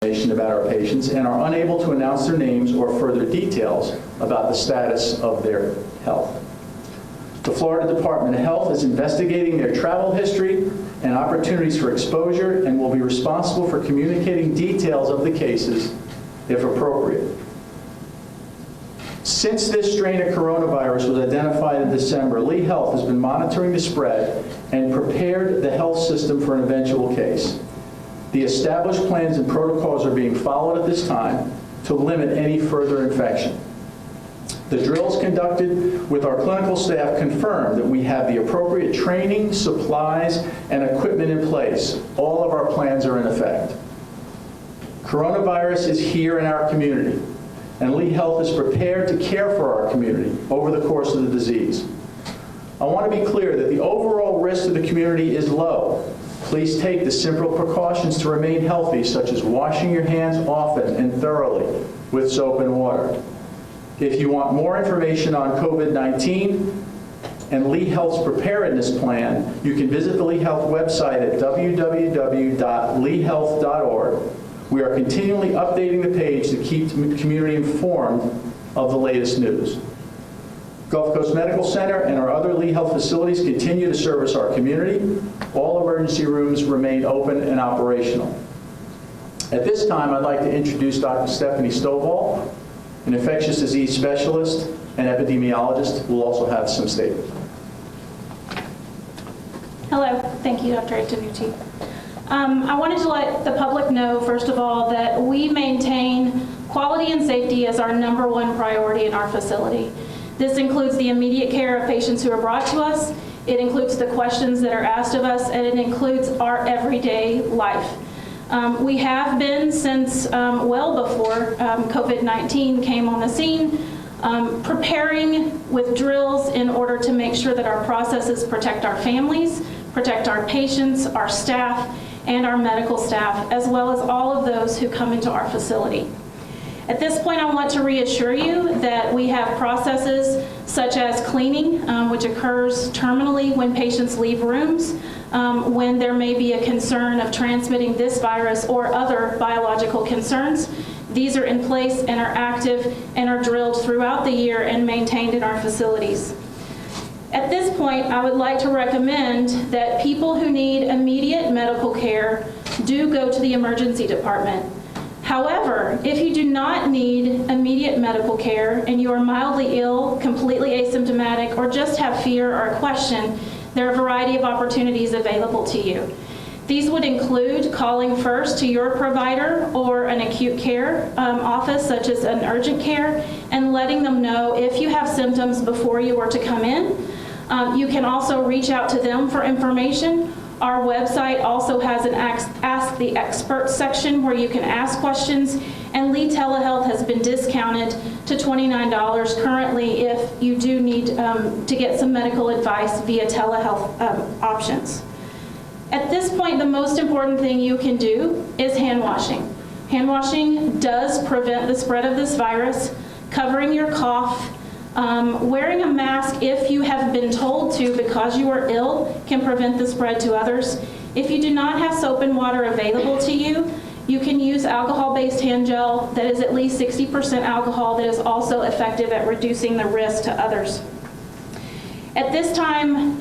information about our patients and are unable to announce their names or further details about the status of their health. The Florida Department of Health is investigating their travel history and opportunities for exposure and will be responsible for communicating details of the cases if appropriate. Since this strain of coronavirus was identified in December, Lee Health has been monitoring the spread and prepared the health system for an eventual case. The established plans and protocols are being followed at this time to limit any further infection. The drills conducted with our clinical staff confirm that we have the appropriate training, supplies, and equipment in place. All of our plans are in effect. Coronavirus is here in our community, and Lee Health is prepared to care for our community over the course of the disease. I want to be clear that the overall risk to the community is low. Please take the simple precautions to remain healthy, such as washing your hands often and thoroughly with soap and water. If you want more information on COVID-19 and Lee Health's preparedness plan, you can visit the Lee Health website at www.leehealth.org. We are continually updating the page to keep the community informed of the latest news. Gulf Coast Medical Center and our other Lee Health facilities continue to service our community. All emergency rooms remain open and operational. At this time, I'd like to introduce Dr. Stephanie Stovall, an infectious disease specialist and epidemiologist, who will also have some statements. Hello, thank you, Dr. Antonucci. I wanted to let the public know, first of all, that we maintain quality and safety as our #1 priority in our facility. This includes the immediate care of patients who are brought to us, it includes the questions that are asked of us, and it includes our everyday life. We have been since well before COVID-19 came on the scene, preparing with drills in order to make sure that our processes protect our families, protect our patients, our staff, and our medical staff, as well as all of those who come into our facility. At this point, I want to reassure you that we have processes such as cleaning, which occurs terminally when patients leave rooms, when there may be a concern of transmitting this virus or other biological concerns. These are in place and are active and are drilled throughout the year and maintained in our facilities. At this point, I would like to recommend that people who need immediate medical care do go to the emergency department. However, if you do not need immediate medical care and you are mildly ill, completely asymptomatic, or just have fear or a question, there are a variety of opportunities available to you. These would include calling first to your provider or an acute care office, such as an urgent care, and letting them know if you have symptoms before you were to come in. You can also reach out to them for information. Our website also has an Ask the Expert section where you can ask questions, and Lee Telehealth has been discounted to $29 currently if you do need to get some medical advice via telehealth options. At this point, the most important thing you can do is hand washing. Hand washing does prevent the spread of this virus, covering your cough, wearing a mask if you have been told to because you are ill can prevent the spread to others. If you do not have soap and water available to you, you can use alcohol-based hand gel that is at least 60% alcohol that is also effective at reducing the risk to others. At this time,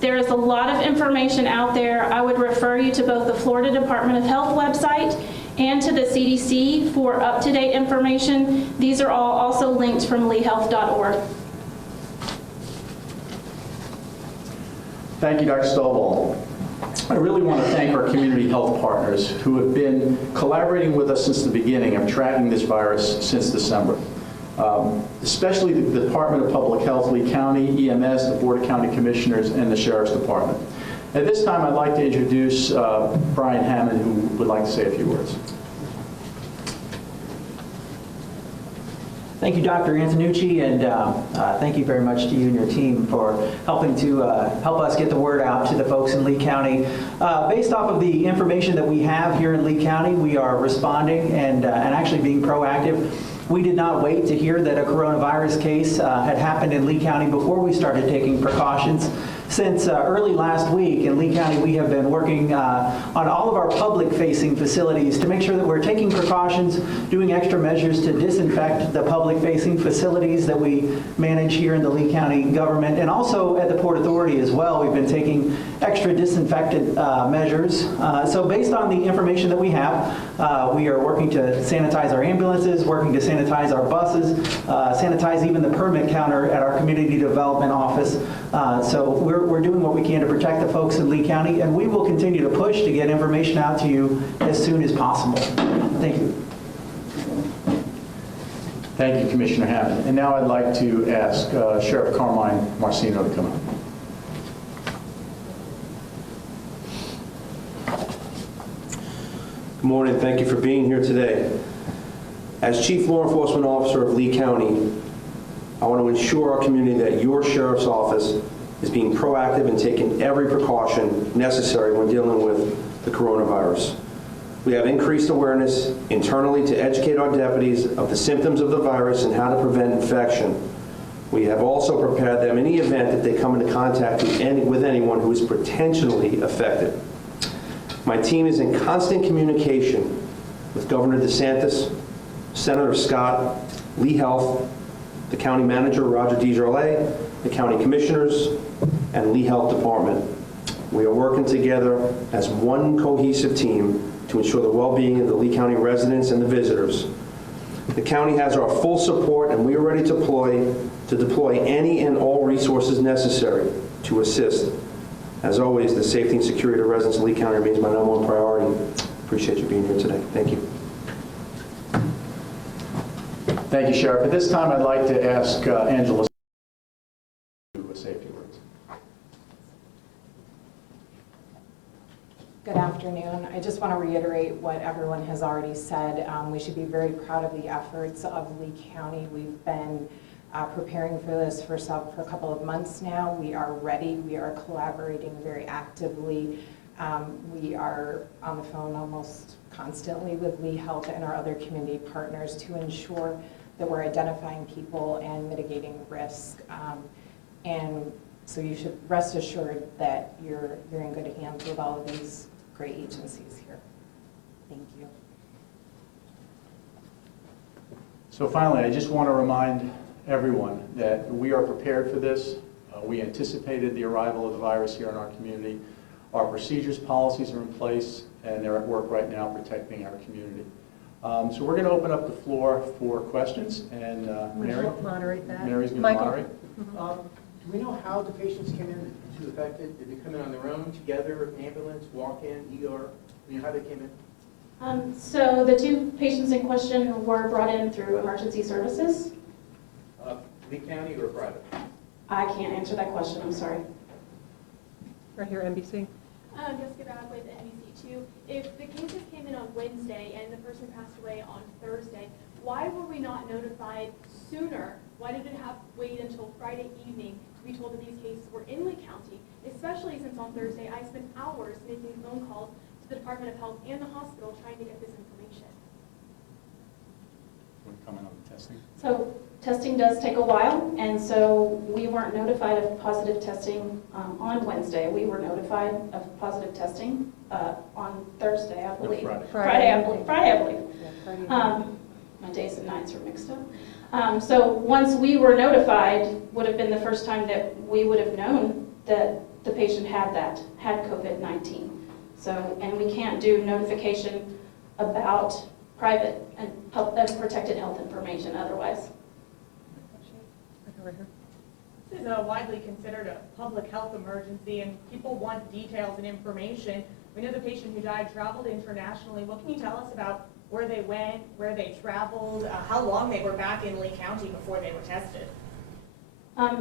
there is a lot of information out there. I would refer you to both the Florida Department of Health website and to the CDC for up-to-date information. These are all also linked from leehealth.org. Thank you, Dr. Stovall. I really want to thank our community health partners who have been collaborating with us since the beginning of tracking this virus since December. Especially the Department of Public Health, Lee County, EMS, the Board of County Commissioners, and the Sheriff's Department. At this time, I'd like to introduce Brian Hammond, who would like to say a few words. Thank you, Dr. Antonucci, and thank you very much to you and your team for helping to help us get the word out to the folks in Lee County. Based off of the information that we have here in Lee County, we are responding and actually being proactive. We did not wait to hear that a coronavirus case had happened in Lee County before we started taking precautions. Since early last week in Lee County, we have been working on all of our public-facing facilities to make sure that we're taking precautions, doing extra measures to disinfect the public-facing facilities that we manage here in the Lee County government, and also at the Port Authority as well. We've been taking extra disinfectant measures. So based on the information that we have, we are working to sanitize our ambulances, working to sanitize our buses, sanitize even the permit counter at our community development office. So we're doing what we can to protect the folks in Lee County, and we will continue to push to get information out to you as soon as possible. Thank you. Thank you, Commissioner Hammond. And now I'd like to ask Sheriff Carmine Marcino to come up. Good morning. Thank you for being here today. As Chief Law Enforcement Officer of Lee County, I want to ensure our community that your Sheriff's Office is being proactive and taking every precaution necessary when dealing with the coronavirus. We have increased awareness internally to educate our deputies of the symptoms of the virus and how to prevent infection. We have also prepared them in the event that they come into contact with anyone who is potentially affected. My team is in constant communication with Governor DeSantis, Senator Scott, Lee Health, the County Manager, Roger DeJarlais, the County Commissioners, and Lee Health Department. We are working together as one cohesive team to ensure the well-being of the Lee County residents and the visitors. The county has our full support, and we are ready to deploy any and all resources necessary to assist. As always, the safety and security of the residents of Lee County remains my number one priority. Appreciate you being here today. Thank you. Thank you, Sheriff. At this time, I'd like to ask Angela to do a safety words. Good afternoon. I just want to reiterate what everyone has already said. We should be very proud of the efforts of Lee County. We've been preparing for this for a couple of months now. We are ready. We are collaborating very actively. We are on the phone almost constantly with Lee Health and our other community partners to ensure that we're identifying people and mitigating risk. And so you should rest assured that you're in good hands with all of these great agencies here. Thank you. So finally, I just want to remind everyone that we are prepared for this. We anticipated the arrival of the virus here in our community. Our procedures, policies are in place, and they're at work right now protecting our community. So we're going to open up the floor for questions, and Mary? Moderate that. Mary's going to Michael. moderate. Do we know how the patients came in to affected? Did they come in on their own, together, ambulance, walk-in, ER? Do you know how they came in? So the two patients in question were brought in through emergency services. Lee County or private? I can't answer that question, I'm sorry. Right here, NBC. Jessica Bradway, the NBC2. If the cases came in on Wednesday and the person passed away on Thursday, why were we not notified sooner? Why did it have to wait until Friday evening to be told that these cases were in Lee County? Especially since on Thursday I spent hours making phone calls to the Department of Health and the hospital trying to get this information. Want to comment on the testing? So testing does take a while, and so we weren't notified of positive testing on Wednesday. We were notified of positive testing on Thursday, I believe. Friday, I believe. Yeah, Friday. My days and nights are mixed up. So once we were notified, would have been the first time that we would have known that the patient had COVID-19. So, and we can't do notification about private and protected health information otherwise. This is widely considered a public health emergency, and people want details and information. We know the patient who died traveled internationally. What can you tell us about where they went, where they traveled, how long they were back in Lee County before they were tested?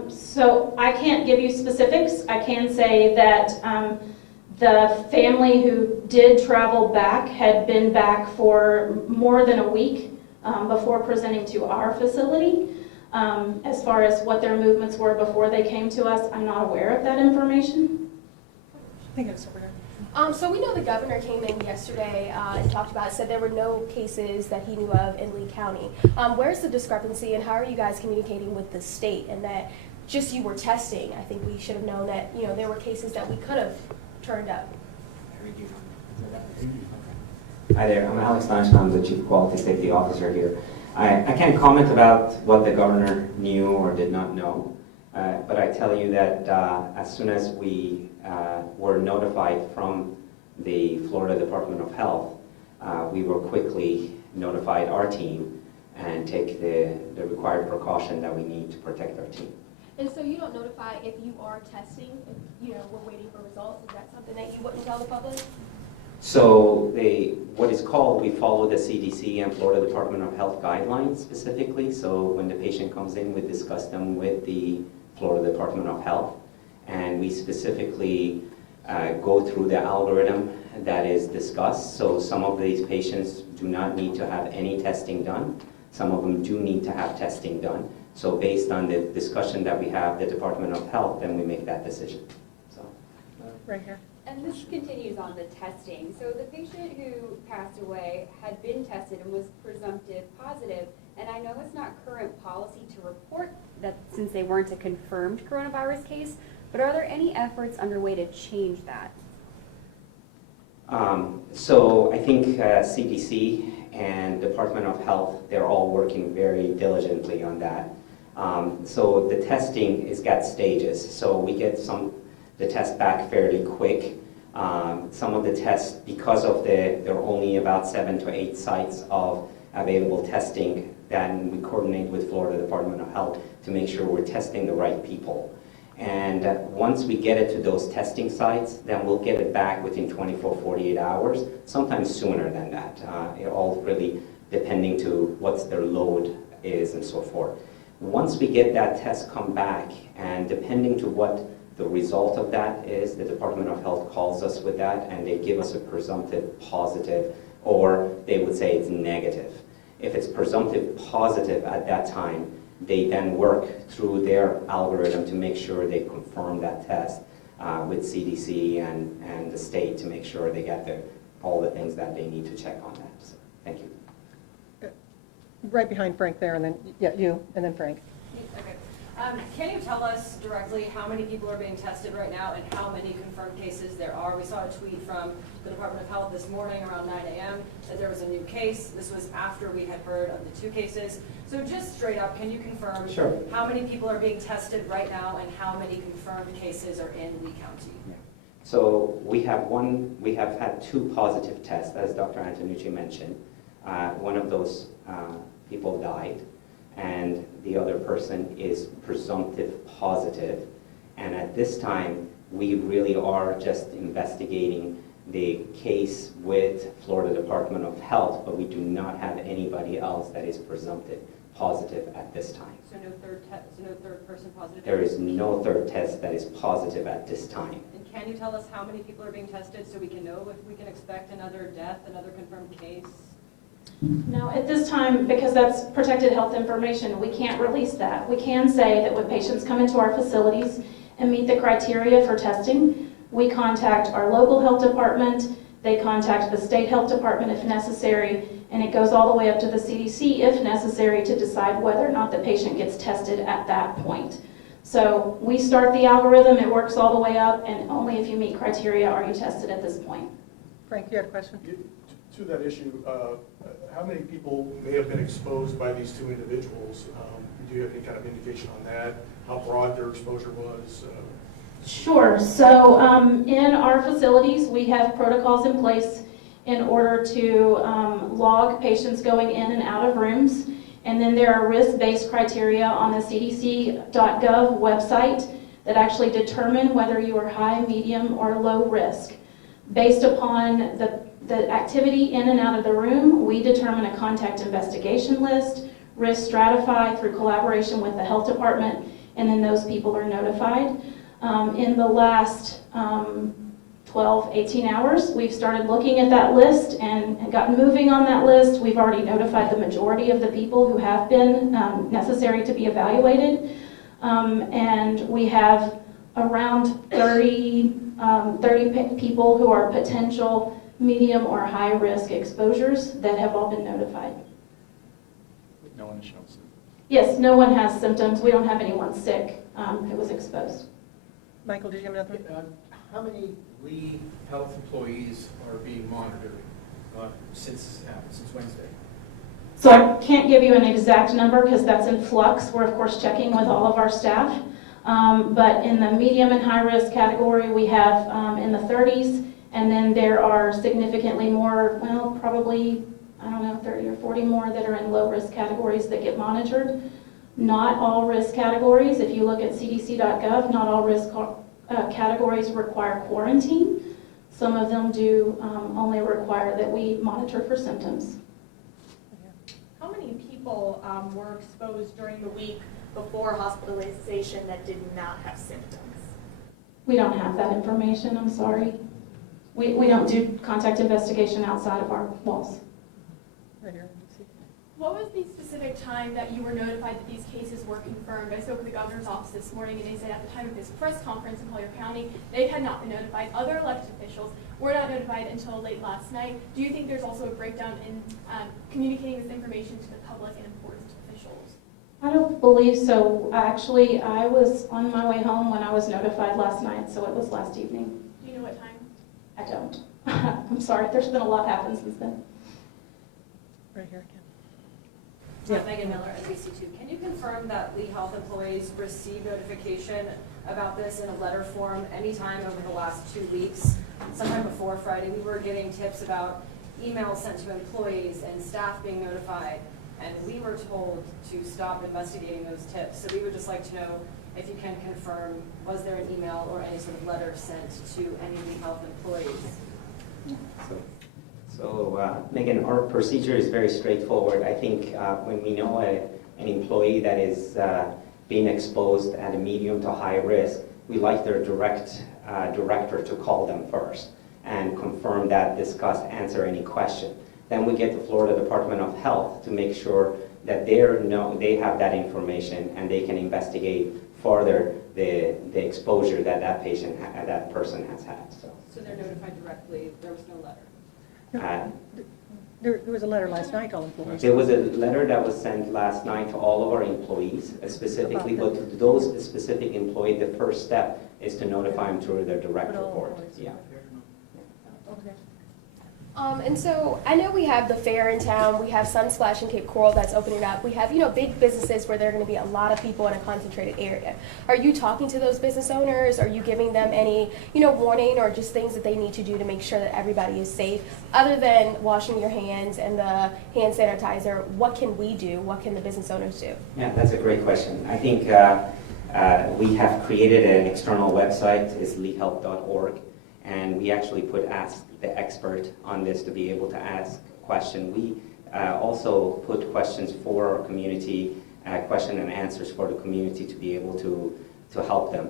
So I can't give you specifics. I can say that the family who did travel back had been back for more than a week before presenting to our facility. As far as what their movements were before they came to us, I'm not aware of that information. I think it's over here. So we know the governor came in yesterday and talked about it, said there were no cases that he knew of in Lee County. Where's the discrepancy, and how are you guys communicating with the state, and that just you were testing. I think we should have known that, you know, there were cases that we could have turned up. Hi there, I'm Alex Steinstein, I'm the Chief Quality Safety Officer here. I can't comment about what the governor knew or did not know, but I tell you that as soon as we were notified from the Florida Department of Health, we were quickly notified our team and take the required precaution that we need to protect our team. And so you don't notify if you are testing, if, you know, we're waiting for results? Is that something that you wouldn't tell the public? So what is called, we follow the CDC and Florida Department of Health guidelines specifically. So when the patient comes in, we discuss them with the Florida Department of Health. And we specifically go through the algorithm that is discussed. So some of these patients do not need to have any testing done. Some of them do need to have testing done. So based on the discussion that we have, the Department of Health, then we make that decision. So. Right here. And this continues on the testing. So the patient who passed away had been tested and was presumptive positive. And I know it's not current policy to report that since they weren't a confirmed coronavirus case, but are there any efforts underway to change that? So I think CDC and Department of Health, they're all working very diligently on that. So the testing is got stages. So we get the test back fairly quick. Some of the tests, because of there are only about 7 to 8 sites of available testing, then we coordinate with Florida Department of Health to make sure we're testing the right people. And once we get it to those testing sites, then we'll get it back within 24, 48 hours, sometimes sooner than that. It all really depending to what's their load is and so forth. Once we get that test come back, and depending to what the result of that is, the Department of Health calls us with that and they give us a presumptive positive, or they would say it's negative. If it's presumptive positive at that time, they then work through their algorithm to make sure they confirm that test with CDC and the state to make sure they get all the things that they need to check on that. So, thank you. Right behind Frank there, and then, yeah, you, and then Frank. Okay. Can you tell us directly how many people are being tested right now and how many confirmed cases there are? We saw a tweet from the Department of Health this morning around 9 a.m. that there was a new case. This was after we had heard of the 2 cases. So just straight up, can you confirm how many people are being tested right now and how many confirmed cases are in Lee County? Yeah. So we have had 2 positive tests, as Dr. Antonucci mentioned. One of those people died, and the other person is presumptive positive. And at this time, we really are just investigating the case with Florida Department of Health, but we do not have anybody else that is presumptive positive at this time. So no third person positive? There is no third test that is positive at this time. And can you tell us how many people are being tested so we can know if we can expect another death, another confirmed case? No, at this time, because that's protected health information, we can't release that. We can say that when patients come into our facilities and meet the criteria for testing, we contact our local health department, they contact the state health department if necessary, and it goes all the way up to the CDC if necessary to decide whether or not the patient gets tested at that point. So we start the algorithm, it works all the way up, and only if you meet criteria are you tested at this point. Frank, you had a question? To that issue, how many people may have been exposed by these 2 individuals? Do you have any kind of indication on that? How broad their exposure was? Sure. So in our facilities, we have protocols in place in order to log patients going in and out of rooms. And then there are risk-based criteria on the cdc.gov website that actually determine whether you are high, medium, or low risk. Based upon the activity in and out of the room, we determine a contact investigation list, risk stratify through collaboration with the health department, and then those people are notified. In the last 12, 18 hours, we've started looking at that list and gotten moving on that list. We've already notified the majority of the people who have been necessary to be evaluated. And we have around 30 people who are potential medium or high risk exposures that have all been notified. No one has shown symptoms. Yes, no one has symptoms. We don't have anyone sick. who was exposed. Michael, did you have another one? How many Lee Health employees are being monitored since Wednesday? So I can't give you an exact number because that's in flux. We're of course checking with all of our staff. But in the medium and high risk category, we have in the 30s, and then there are significantly more, well, probably, I don't know, 30 or 40 more that are in low risk categories that get monitored. Not all risk categories, if you look at cdc.gov, not all risk categories require quarantine. Some of them do only require that we monitor for symptoms. How many people were exposed during the week before hospitalization that did not have symptoms? We don't have that information, I'm sorry. We don't do contact investigation outside of our walls. Right here. What was the specific time that you were notified that these cases were confirmed? I spoke with the governor's office this morning, and they said at the time of this press conference in Collier County, they had not been notified. Other elected officials were not notified until late last night. Do you think there's also a breakdown in communicating this information to the public and important officials? I don't believe so. Actually, I was on my way home when I was notified last night, so it was last evening. Do you know what time? I don't. I'm sorry, there's been a lot happened since then. Right here again. Megan Miller, NBC2. Can you confirm that Lee Health employees received notification about this in a letter form anytime over the last 2 weeks? Sometime before Friday, we were getting tips about emails sent to employees and staff being notified, and we were told to stop investigating those tips. So we would just like to know if you can confirm, was there an email or any sort of letter sent to any Lee Health employees? So Megan, our procedure is very straightforward. I think when we know an employee that is being exposed at a medium to high risk, we like their director to call them first and confirm that, discuss, answer any question. Then we get the Florida Department of Health to make sure that they have that information and they can investigate further the exposure that that person has had. So they're notified directly. There was no letter. There was a letter last night to all employees. There was a letter that was sent last night to all of our employees, specifically, but to those specific employees, the first step is to notify them through their direct report. Yeah. Okay. And so I know we have the fair in town, we have Sunsplash in Cape Coral that's opening up. We have, big businesses where there are going to be a lot of people in a concentrated area. Are you talking to those business owners? Are you giving them any, warning or just things that they need to do to make sure that everybody is safe? Other than washing your hands and the hand sanitizer, what can we do? What can the business owners do? Yeah, that's a great question. I think we have created an external website, it's leehealth.org, and we actually put Ask the Expert on this to be able to ask questions. We also put questions for our community, question and answers for the community to be able to help them.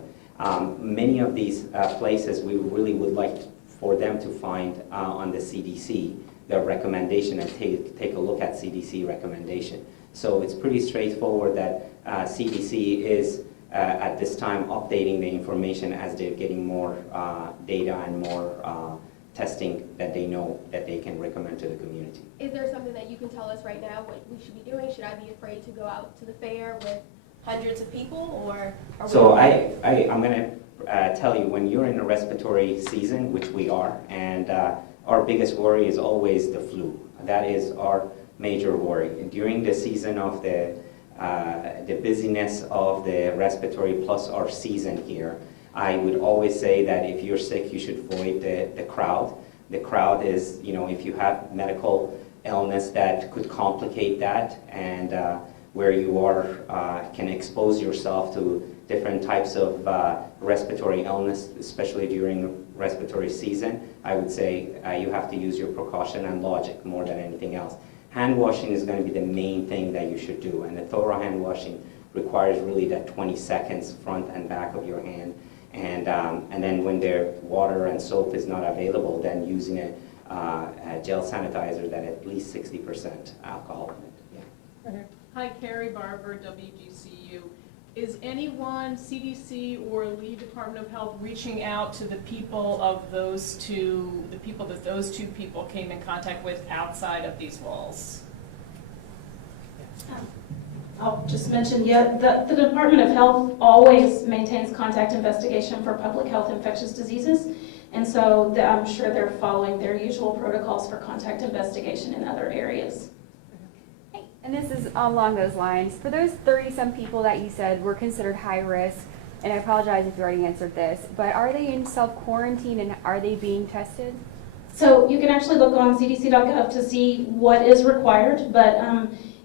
Many of these places we really would like for them to find on the CDC, their recommendation, and take a look at CDC recommendation. So it's pretty straightforward that CDC is at this time updating the information as they're getting more data and more testing that they know that they can recommend to the community. Is there something that you can tell us right now what we should be doing? Should I be afraid to go out to the fair with hundreds of people, or are we? So I'm going to tell you, when you're in a respiratory season, which we are, and our biggest worry is always the flu. That is our major worry. During the season of the busyness of the respiratory plus our season here, I would always say that if you're sick, you should avoid the crowd. The crowd is, if you have medical illness that could complicate that, and where you are can expose yourself to different types of respiratory illness, especially during respiratory season, I would say you have to use your precaution and logic more than anything else. Hand washing is going to be the main thing that you should do, and the thorough hand washing requires really that 20 seconds front and back of your hand, and then when their water and soap is not available, then using a gel sanitizer that at least 60% alcohol in it. Yeah. Hi, Carrie Barber, WGCU. Is anyone, CDC or Lee Department of Health, reaching out to the people of those two, the people that those two people came in contact with outside of these walls? I'll just mention, the Department of Health always maintains contact investigation for public health infectious diseases. And so I'm sure they're following their usual protocols for contact investigation in other areas. And this is along those lines. For those 30-some people that you said were considered high risk, and I apologize if you already answered this, but are they in self-quarantine and are they being tested? So you can actually look on cdc.gov to see what is required, but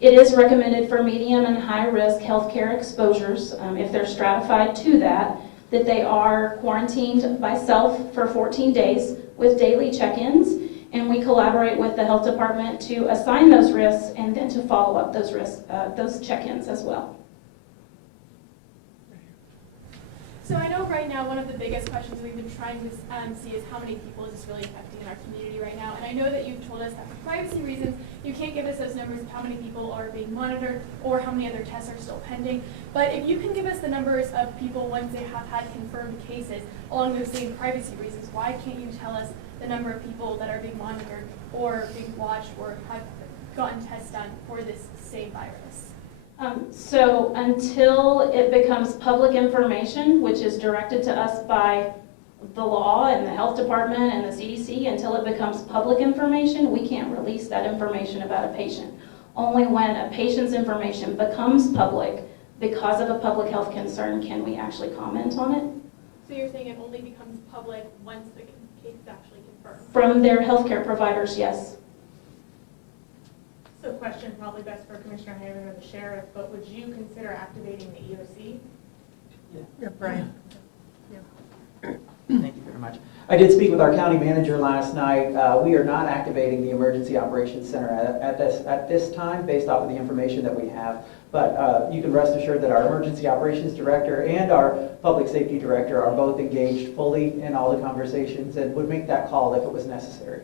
it is recommended for medium and high risk healthcare exposures, if they're stratified to that they are quarantined by self for 14 days with daily check-ins, and we collaborate with the health department to assign those risks and then to follow up those risks, those check-ins as well. So I know right now one of the biggest questions we've been trying to see is how many people is this really affecting in our community right now. And I know that you've told us that for privacy reasons, you can't give us those numbers of how many people are being monitored or how many other tests are still pending. But if you can give us the numbers of people once they have had confirmed cases along those same privacy reasons, why can't you tell us the number of people that are being monitored or being watched or have gotten tests done for this same virus? So until it becomes public information, which is directed to us by the law and the health department and the CDC, until it becomes public information, we can't release that information about a patient. Only when a patient's information becomes public because of a public health concern can we actually comment on it. So you're saying it only becomes public once the case is actually confirmed? From their healthcare providers, yes. So question probably best for Commissioner Hammond or the sheriff, but would you consider activating the EOC? Yeah, Brian. Thank you very much. I did speak with our county manager last night. We are not activating the Emergency Operations Center at this time based off of the information that we have. But you can rest assured that our Emergency Operations Director and our Public Safety Director are both engaged fully in all the conversations and would make that call if it was necessary.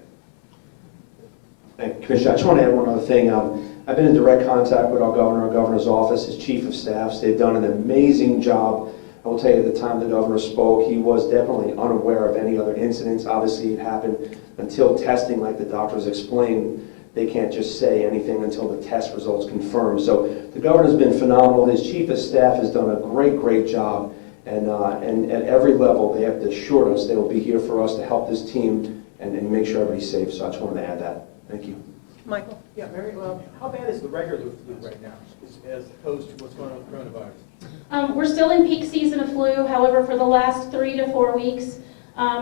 Thank you, Commissioner. I just want to add one other thing. I've been in direct contact with our governor's office, his chief of staffs. They've done an amazing job. I will tell you, at the time the governor spoke, he was definitely unaware of any other incidents. Obviously, it happened until testing, like the doctors explained. They can't just say anything until the test results confirm. So the governor's been phenomenal. His chief of staff has done a great job. And at every level, they have assured us they will be here for us to help this team and make sure everybody's safe. So I just wanted to add that. Thank you. Michael? Yeah, Mary, how bad is the regular flu right now as opposed to what's going on with coronavirus? We're still in peak season of flu. However, for the last 3 to 4 weeks,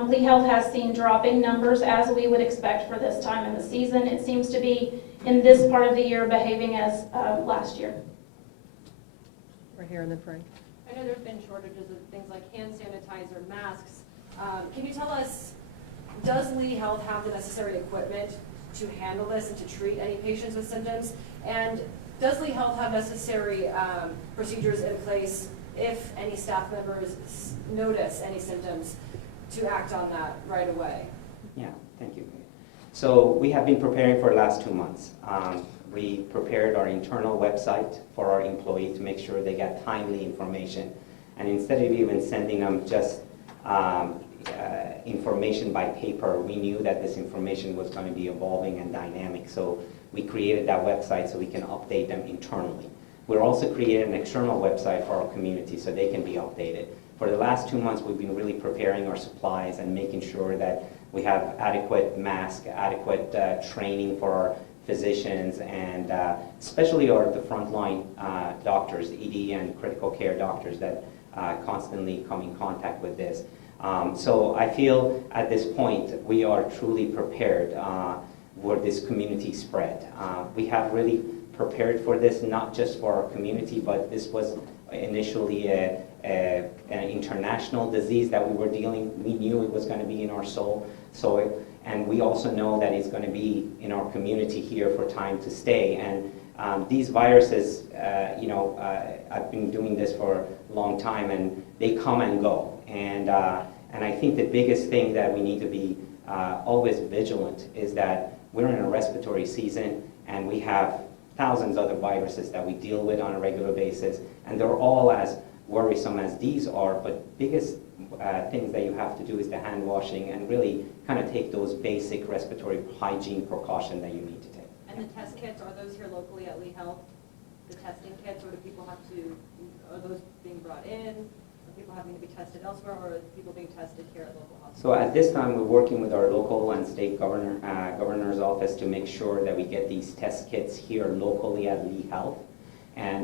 Lee Health has seen dropping numbers as we would expect for this time in the season. It seems to be in this part of the year behaving as last year. Right here and then Frank. I know there have been shortages of things like hand sanitizer, masks. Can you tell us, does Lee Health have the necessary equipment to handle this and to treat any patients with symptoms? And does Lee Health have necessary procedures in place if any staff members notice any symptoms to act on that right away? Yeah, thank you. So we have been preparing for the last 2 months. We prepared our internal website for our employees to make sure they get timely information. And instead of even sending them just information by paper, we knew that this information was going to be evolving and dynamic. So we created that website so we can update them internally. We're also creating an external website for our community so they can be updated. For the last 2 months, we've been really preparing our supplies and making sure that we have adequate masks, adequate training for our physicians, and especially the frontline doctors, ED and critical care doctors that constantly come in contact with this. So I feel at this point we are truly prepared for this community spread. We have really prepared for this, not just for our community, but this was initially an international disease that we were dealing. We knew it was going to be in our soul. And we also know that it's going to be in our community here for time to stay. And these viruses, I've been doing this for a long time, and they come and go. And I think the biggest thing that we need to be always vigilant is that we're in a respiratory season, and we have thousands of other viruses that we deal with on a regular basis, and they're all as worrisome as these are, but biggest things that you have to do is the hand washing and really kind of take those basic respiratory hygiene precautions that you need to take. And the test kits, are those here locally at Lee Health? The testing kits, or do people tested elsewhere, or are people being tested here at local hospitals? So at this time, we're working with our local and state governor's office to make sure that we get these test kits here locally at Lee Health.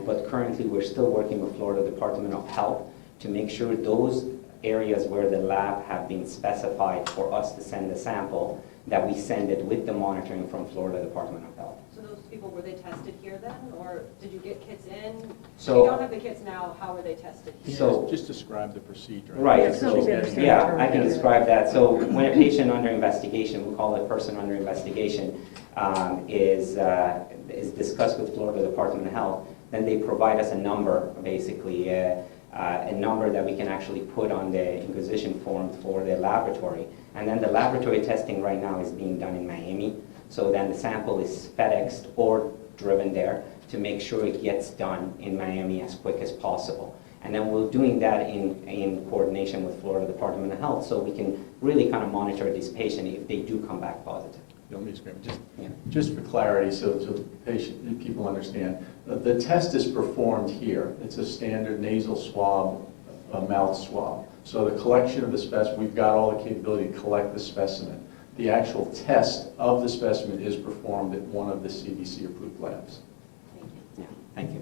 But currently, we're still working with Florida Department of Health to make sure those areas where the lab have been specified for us to send the sample, that we send it with the monitoring from Florida Department of Health. So those people, were they tested here then, or did you get kits in? So- we don't have the kits now, how were they tested? So- Just describe the procedure. Right, Yeah, so, so she's yeah, getting I can started. describe that. So when a patient under investigation, we call it person under investigation, is discussed with Florida Department of Health, then they provide us a number, basically, a number that we can actually put on the inquisition form for the laboratory. And then the laboratory testing right now is being done in Miami. So then the sample is FedExed or driven there to make sure it gets done in Miami as quick as possible. And then we're doing that in coordination with Florida Department of Health, so we can really kind of monitor this patient if they do come back positive. Don't be scared. Just for clarity, so people understand, the test is performed here. It's a standard nasal swab, a mouth swab. So the collection of the specimen, we've got all the capability to collect the specimen. The actual test of the specimen is performed at one of the CDC-approved labs. Thank you.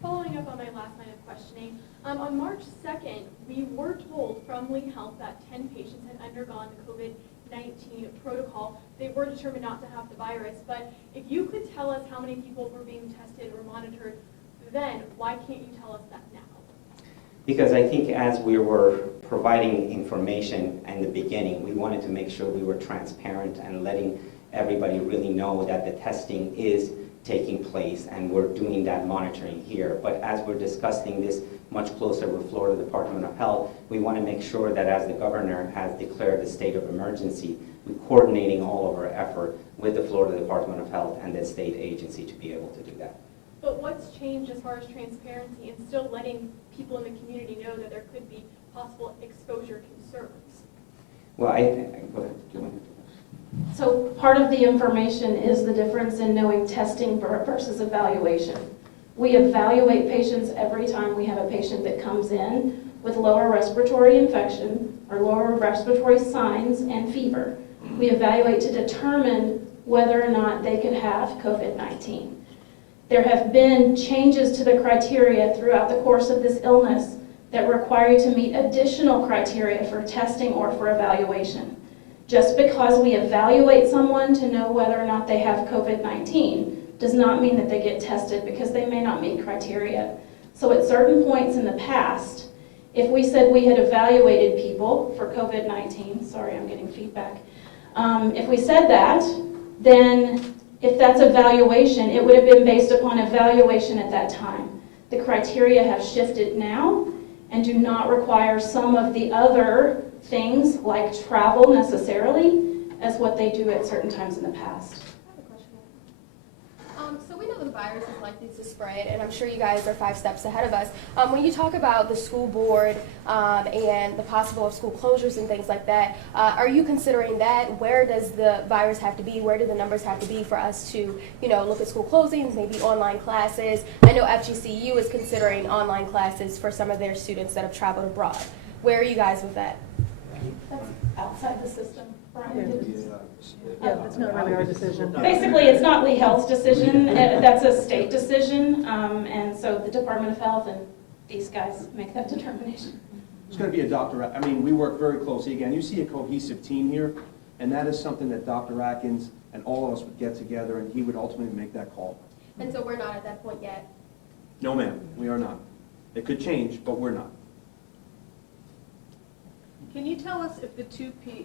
Following up on my last line of questioning, on March 2nd, we were told from Lee Health that 10 patients had undergone the COVID-19 protocol. They were determined not to have the virus, but if you could tell us how many people were being tested or monitored then, why can't you tell us that now? Because I think as we were providing information in the beginning, we wanted to make sure we were transparent and letting everybody really know that the testing is taking place and we're doing that monitoring here. But as we're discussing this much closer with Florida Department of Health, we want to make sure that as the governor has declared the state of emergency, we're coordinating all of our effort with the Florida Department of Health and the state agency to be able to do that. But what's changed as far as transparency and still letting people in the community know that there could be possible exposure concerns? Well, go ahead. Do you want to? So part of the information is the difference in knowing testing versus evaluation. We evaluate patients every time we have a patient that comes in with lower respiratory infection or lower respiratory signs and fever. We evaluate to determine whether or not they could have COVID-19. There have been changes to the criteria throughout the course of this illness that require you to meet additional criteria for testing or for evaluation. Just because we evaluate someone to know whether or not they have COVID-19 does not mean that they get tested because they may not meet criteria. So at certain points in the past, if we said we had evaluated people for COVID-19, sorry, I'm getting feedback. If we said that, then if that's evaluation, it would have been based upon evaluation at that time. The criteria have shifted now and do not require some of the other things like travel necessarily as what they do at certain times in the past. So we know the virus is likely to spread, and I'm sure you guys are 5 steps ahead of us. When you talk about the school board and the possible of school closures and things like that, are you considering that? Where does the virus have to be? Where do the numbers have to be for us to, look at school closings, maybe online classes? I know FGCU is considering online classes for some of their students that have traveled abroad. Where are you guys with that? That's outside the system. Brian, Yeah, that's not really our decision. basically, it's not Lee Health's decision. That's a state decision. And so the Department of Health and these guys make that determination. It's going to be a Dr. I mean, we work very closely. Again, you see a cohesive team here, and that is something that Dr. Atkins and all of us would get together, and he would ultimately make that call. And so we're not at that point yet. No, ma'am, we are not. It could change, but we're not. Can you tell us if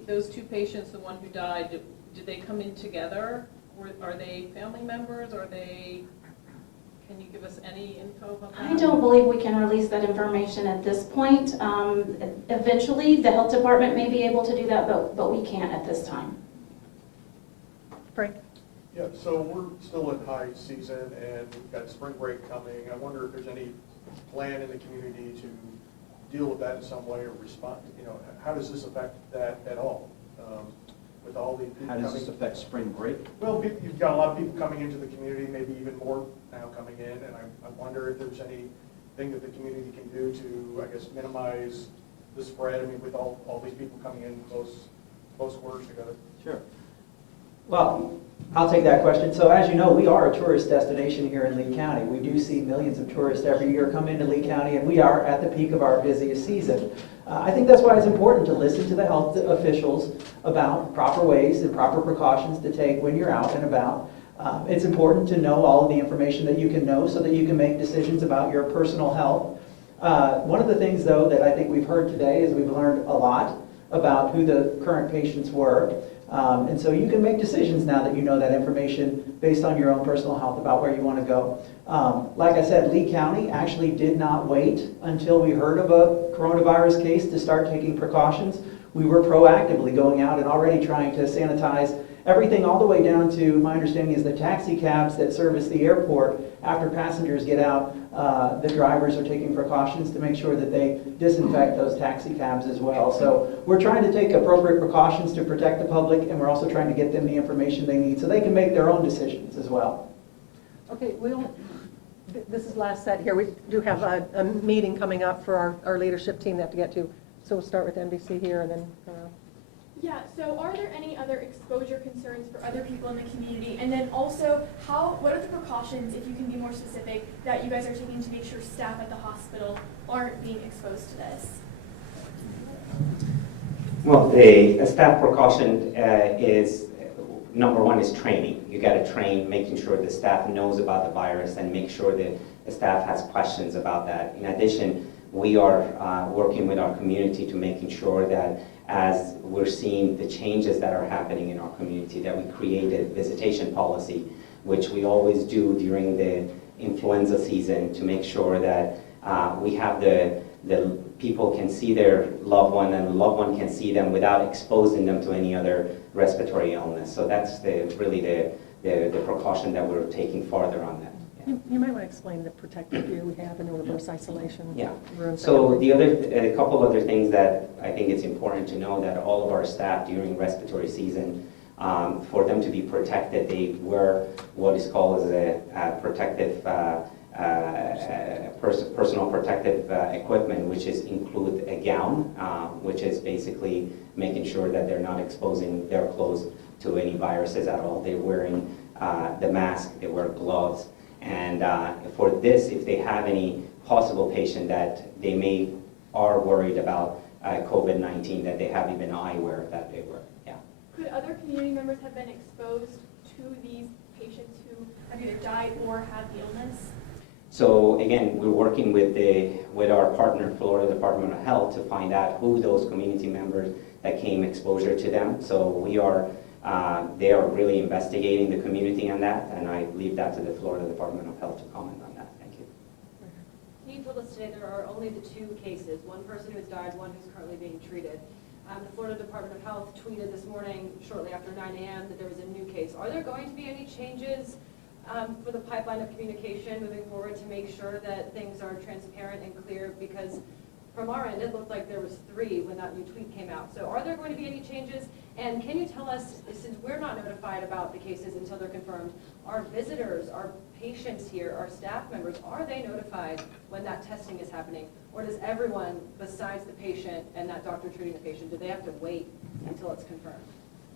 those two patients, the one who died, did they come in together? Or are they family members? Can you give us any info about that? I don't believe we can release that information at this point. Eventually, the health department may be able to do that, but we can't at this time. Frank? Yeah, so we're still in high season and we've got spring break coming. I wonder if there's any plan in the community to deal with that in some way or respond. How does this affect that at all? With all the people How does this affect spring break? Well, you've got a lot of people coming into the community, maybe even more now coming in, and I wonder if there's any thing that the community can do to, I guess, minimize the spread? I mean, with all these people coming in close quarters together. Sure. Well, I'll take that question. So as you know, we are a tourist destination here in Lee County. We do see millions of tourists every year come into Lee County, and we are at the peak of our busiest season. I think that's why it's important to listen to the health officials about proper ways and proper precautions to take when you're out and about. It's important to know all of the information that you can know so that you can make decisions about your personal health. One of the things, though, that I think we've heard today is we've learned a lot about who the current patients were. And so you can make decisions now that you know that information based on your own personal health about where you want to go. Like I said, Lee County actually did not wait until we heard of a coronavirus case to start taking precautions. We were proactively going out and already trying to sanitize everything all the way down to, my understanding is the taxi cabs that service the airport. After passengers get out, the drivers are taking precautions to make sure that they disinfect those taxi cabs as well. So we're trying to take appropriate precautions to protect the public, and we're also trying to get them the information they need so they can make their own decisions as well. Okay, this is last set here. We do have a meeting coming up for our leadership team that to get to. So we'll start with NBC here and then Yeah, so are there any other exposure concerns for other people in the community? And then also, what are the precautions, if you can be more specific, that you guys are taking to make sure staff at the hospital aren't being exposed to this? Well, a staff precaution is, number one is training. You got to train, making sure the staff knows about the virus and make sure that the staff has questions about that. In addition, we are working with our community to making sure that as we're seeing the changes that are happening in our community, that we create a visitation policy, which we always do during the influenza season to make sure that we have the people can see their loved one and the loved one can see them without exposing them to any other respiratory illness. So that's really the precaution that we're taking farther on that. you might want to explain the protective gear we have in the reverse isolation room. So a couple other things that I think it's important to know that all of our staff during respiratory season, for them to be protected, they wear what is called as a protective personal protective equipment, which include a gown, which is basically making sure that they're not exposing their clothes to any viruses at all. They're wearing the mask, they wear gloves, and for this, if they have any possible patient that they are worried about COVID-19, that they have even eyewear that they wear. Yeah. Could other community members have been exposed to these patients who have either died or had the illness? So again, we're working with our partner, Florida Department of Health, to find out who those community members that came exposure to them. So they are really investigating the community on that, and I leave that to the Florida Department of Health to comment on that. Thank you. You told us today there are only the 2 cases, one person who has died, one who's currently being treated. The Florida Department of Health tweeted this morning, shortly after 9 a.m., that there was a new case. Are there going to be any changes for the pipeline of communication moving forward to make sure that things are transparent and clear? Because from our end, it looked like there was 3 when that new tweet came out. So are there going to be any changes? And can you tell us, since we're not notified about the cases until they're confirmed, our visitors, our patients here, our staff members, are they notified when that testing is happening? Or does everyone besides the patient and that doctor treating the patient, do they have to wait until it's confirmed?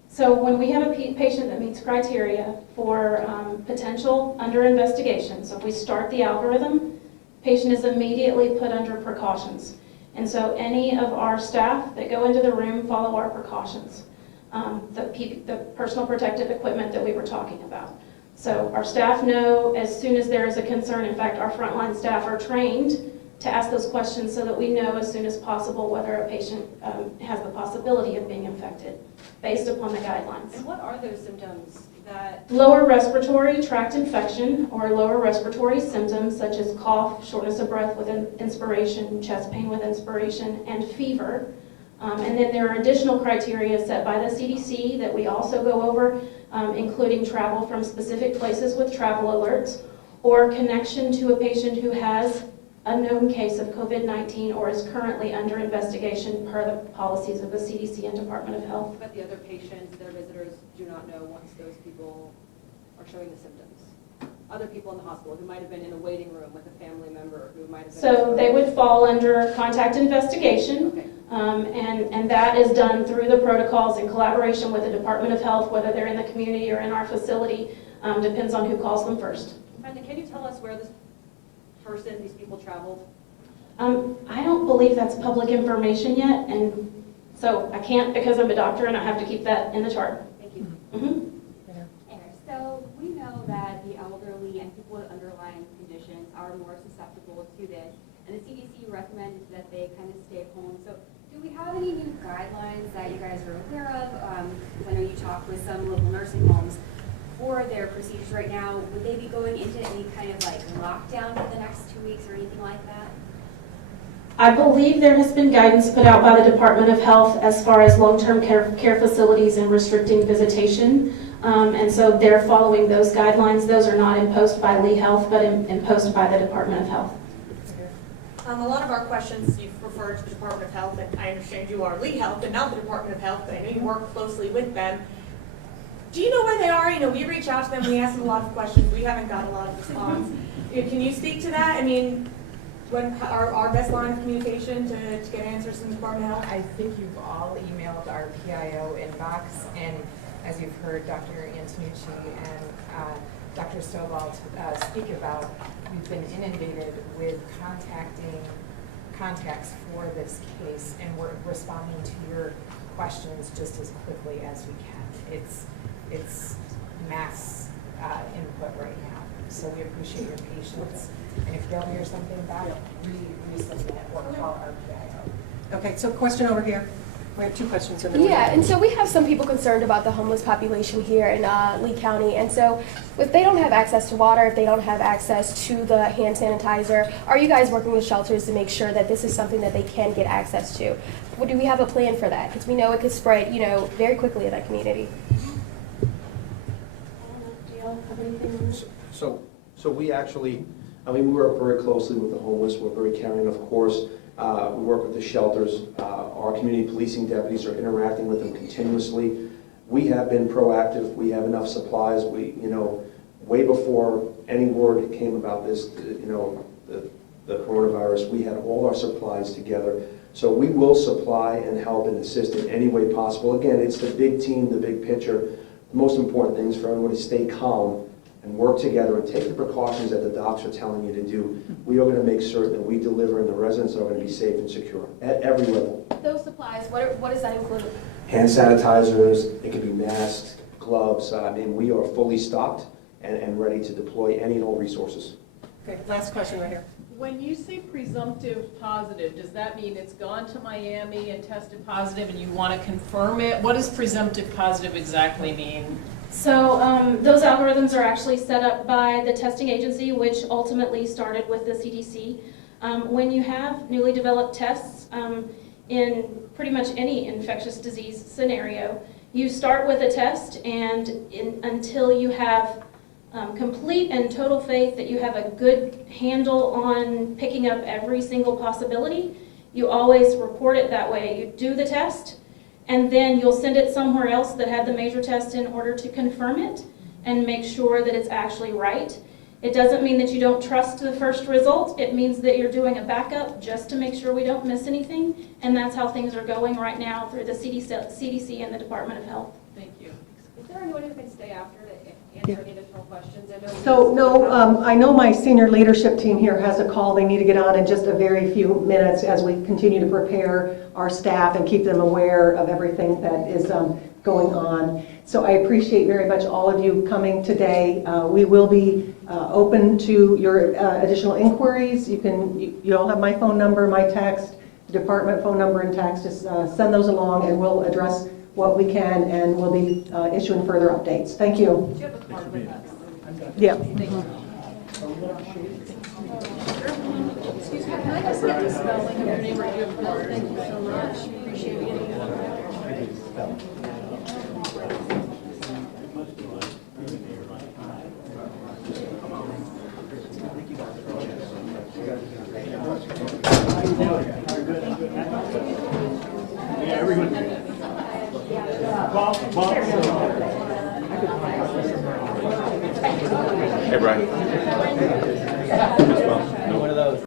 So when we have a patient that meets criteria for potential under investigation, so if we start the algorithm, patient is immediately put under precautions. And so any of our staff that go into the room follow our precautions. The personal protective equipment that we were talking about. So our staff know as soon as there is a concern. In fact, our frontline staff are trained to ask those questions so that we know as soon as possible whether a patient has the possibility of being infected based upon the guidelines. And what are those symptoms that... Lower respiratory tract infection or lower respiratory symptoms such as cough, shortness of breath with inspiration, chest pain with inspiration, and fever. And then there are additional criteria set by the CDC that we also go over, including travel from specific places with travel alerts, or connection to a patient who has a known case of COVID-19 or is currently under investigation per the policies of the CDC and Department of Health. But the other patients, their visitors, do not know once those people are showing the symptoms? other people in the hospital who might have been in a waiting room with a family member who might have been... So they would fall under contact investigation. Okay. And that is done through the protocols in collaboration with the Department of Health, whether they're in the community or in our facility, depends on who calls them first. Brenda, can you tell us where these people traveled? I don't believe that's public information yet, and so I can't because I'm a doctor and I have to keep that in the chart. Thank you. Mm-hmm. So we know that the elderly and people with underlying conditions are more susceptible to this, and the CDC recommended that they kind of stay home. So do we have any new guidelines that you guys are aware of? I know you talked with some local nursing homes for their procedures right now. Would they be going into any kind of like lockdown for the next 2 weeks or anything like that? I believe there has been guidance put out by the Department of Health as far as long-term care facilities and restricting visitation. And so they're following those guidelines. Those are not imposed by Lee Health, but imposed by the Department of Health. A lot of our questions, you've referred to the Department of Health, and I understand you are Lee Health and not the Department of Health, but I know you work closely with them. Do you know where they are? You know, we reach out to them, we ask them a lot of questions, we haven't got a lot of response. Can you speak to that? I mean, when our best line of communication to get answers from the Department of Health? I think you've all emailed our PIO inbox, and as you've heard Dr. Antonucci and Dr. Stovall speak about, we've been inundated with contacts for this case, and we're responding to your questions just as quickly as we can. It's mass input right now, so we appreciate your patience. And if you don't hear something back, resubmit or call our PIO. Okay, so question over here. We have two questions. Yeah, and so we have some people concerned about the homeless population here in Lee County. And so if they don't have access to water, if they don't have access to the hand sanitizer, are you guys working with shelters to make sure that this is something that they can get access to? Well, do we have a plan for that? Because we know it could spread, you know, very quickly in that community. Do y'all have anything? So we actually, I mean, we work very closely with the homeless. We're very caring, of course. We work with the shelters. Our community policing deputies are interacting with them continuously. We have been proactive. We have enough supplies. We, you know, way before any word came about this, you know, the coronavirus, we had all our supplies together. So we will supply and help and assist in any way possible. Again, it's the big team, the big picture. The most important thing is for everyone to stay calm and work together and take the precautions that the docs are telling you to do. We are going to make certain that we deliver and the residents are going to be safe and secure at every level. Those supplies, what does that include? Hand sanitizers, it could be masks, gloves. I mean, we are fully stocked and ready to deploy any and all resources. Okay, last question right here. When you say presumptive positive, does that mean it's gone to Miami and tested positive and you want to confirm it? What does presumptive positive exactly mean? So those algorithms are actually set up by the testing agency, which ultimately started with the CDC. When you have newly developed tests in pretty much any infectious disease scenario, you start with a test, and until you have complete and total faith that you have a good handle on picking up every single possibility, you always report it that way. You do the test, and then you'll send it somewhere else that had the major test in order to confirm it and make sure that it's actually right. It doesn't mean that you don't trust the first result. It means that you're doing a backup just to make sure we don't miss anything, and that's how things are going right now through the CDC and the Department of Health. Thank you. Is there anyone who can stay after to answer any additional questions? I know So, no, I know my senior leadership team here has a call they need to get on in just a very few minutes as we continue to prepare our staff and keep them aware of everything that is going on. So I appreciate very much all of you coming today. We will be open to your additional inquiries. You all have my phone number, my text, the department phone number and text. Just send those along and we'll address what we can, and we'll be issuing further updates. Thank you. Do you have a card with us? Yeah. Thank you. Excuse me, can I just get the spelling of your name right here? Thank you so much. Appreciate it. Bob. Hey, Brian. One of those.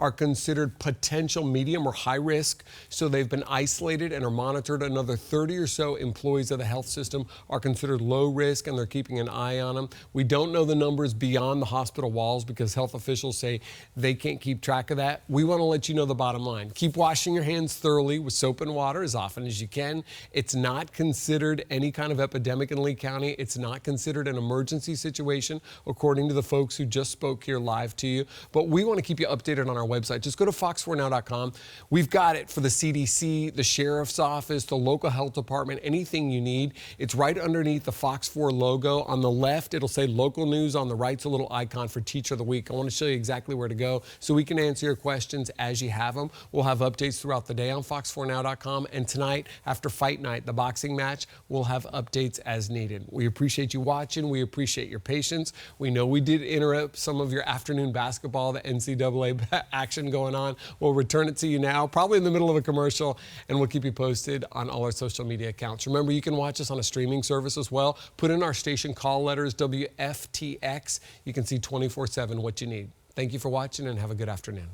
Are considered potential medium or high risk, so they've been isolated and are monitored. Another 30 or so employees of the health system are considered low risk, and they're keeping an eye on them. We don't know the numbers beyond the hospital walls because health officials say they can't keep track of that. We want to let you know the bottom line. Keep washing your hands thoroughly with soap and water as often as you can. It's not considered any kind of epidemic in Lee County. It's not considered an emergency situation, according to the folks who just spoke here live to you. But we want to keep you updated on our website. Just go to fox4now.com. We've got it for the CDC, the sheriff's office, the local health department, anything you need. It's right underneath the Fox 4 logo. On the left, it'll say local news. On the right's a little icon for Teacher of the Week. I want to show you exactly where to go so we can answer your questions as you have them. We'll have updates throughout the day on fox4now.com. And tonight, after fight night, the boxing match, we'll have updates as needed. We appreciate you watching. We appreciate your patience. We know we did interrupt some of your afternoon basketball, the NCAA action going on. We'll return it to you now, probably in the middle of a commercial, and we'll keep you posted on all our social media accounts. Remember, you can watch us on a streaming service as well. Put in our station call letters, WFTX. You can see 24/7 what you need. Thank you for watching and have a good afternoon.